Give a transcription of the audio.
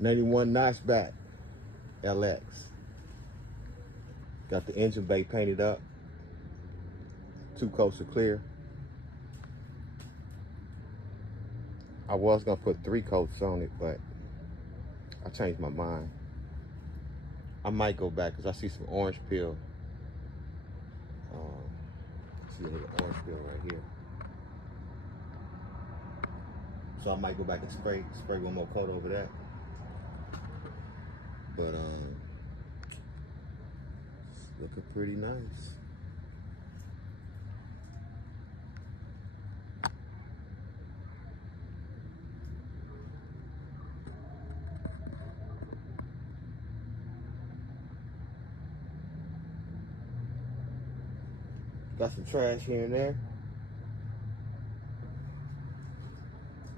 91 notchback LX. Got the engine bay painted up. 2 coats of clear. I was gonna put 3 coats on it, but I changed my mind. I might go back because I see some orange peel. See a little orange peel right here. So I might go back and spray one more coat over that. But it's looking pretty nice. Got some trash here and there.